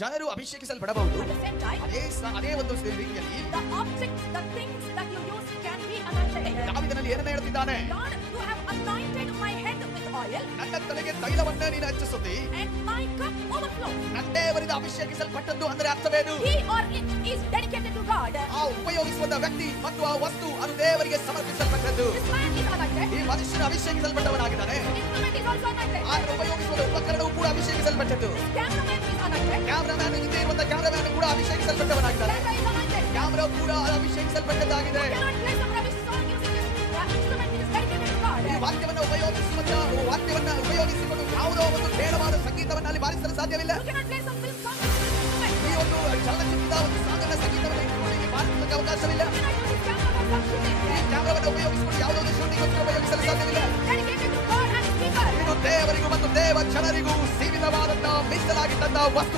ಜನರು ಅಭಿಷೇಕಿಸಲ್ಪಡಬಹುದು. At the same time, ಅದೇ ಒಂದು ರೀತಿಯಲ್ಲಿ the objects, the things that you use can be anointed. ದಾವೀದನಲ್ಲಿ ಏನನ್ನ ಹೇಳ್ತಿದ್ದಾನೆ? Lord, you have anointed my head with oil, ನನ್ನ ತಲೆಗೆ ತೈಲವನ್ನ ನೀನು ಹಚ್ಚಿಸುತ್ತಿ, and my cup overflows. ನನ್ನೇವರಿಂದ ಅಭಿಷೇಕಿಸಲ್ಪಟ್ಟದ್ದು ಅಂದ್ರೆ ಅರ್ಥವೇನು? He or it is dedicated to God. ಆ ಉಪಯೋಗಿಸುವಂತ ವ್ಯಕ್ತಿ ಮತ್ತು ಆ ವಸ್ತು ಅದು ದೇವರಿಗೆ ಸಮರ್ಪಿಸಲ್ಪಟ್ಟದ್ದು. This man is anointed. ಈ ಮನುಷ್ಯನು ಅಭಿಷೇಕಿಸಲ್ಪಟ್ಟವನಾಗಿದ್ದಾನೆ. Instrument is also anointed. ಆದ್ರೆ ಉಪಯೋಗಿಸುವ ಉಪಕರಣವು ಕೂಡ ಅಭಿಷೇಕಿಸಲ್ಪಟ್ಟದ್ದು. Cameraman is anointed. ಕ್ಯಾಮರಾಮ್ಯಾನ್ ಹಿಂದೆ ಇರುವಂತ ಕ್ಯಾಮರಾಮ್ಯಾನ್ ಕೂಡ ಅಭಿಷೇಕಿಸಲ್ಪಟ್ಟವನಾಗಿದ್ದಾನೆ. Camera is anointed. ಕ್ಯಾಮರಾ ಕೂಡ ಅಭಿಷೇಕಿಸಲ್ಪಟ್ಟದ್ದಾಗಿದೆ. You cannot play some rubbish song using this instrument. It is dedicated to God. ಈ ವಾಕ್ಯವನ್ನು ಉಪಯೋಗಿಸಿಕೊಂಡು ಯಾವುದೋ ಒಂದು ಬೇಡವಾದ ಸಂಗೀತವನ್ನು ಅಲ್ಲಿ ಬಾರಿಸಲು ಸಾಧ್ಯವಿಲ್ಲ. You cannot play some film song using this instrument. ಈ ಒಂದು ಚಲನಚಿತ್ರದ ಒಂದು ಸಾಂಗನ ಸಂಗೀತವನ್ನು ಇಟ್ಟುಕೊಂಡು ಇಲ್ಲಿ ಬಾರಿಸಲಿಕ್ಕೆ ಅವಕಾಶವಿಲ್ಲ. You cannot use this camera for some shooting. ಈ ಕ್ಯಾಮರಾವನ್ನು ಉಪಯೋಗಿಸಿಕೊಂಡು ಯಾವುದೋ ಒಂದು ಶೂಟಿಂಗ್ ಉಪಯೋಗಿಸಲು ಸಾಧ್ಯವಿಲ್ಲ. Dedicated to God and speaker. ಇದು ದೇವರಿಗೂ ಮತ್ತು ದೇವ ಜನರಿಗೂ ಸೀಮಿತವಾದಂತಹ ಮೀಸಲಾಗಿದ್ದಂತಹ ವಸ್ತು.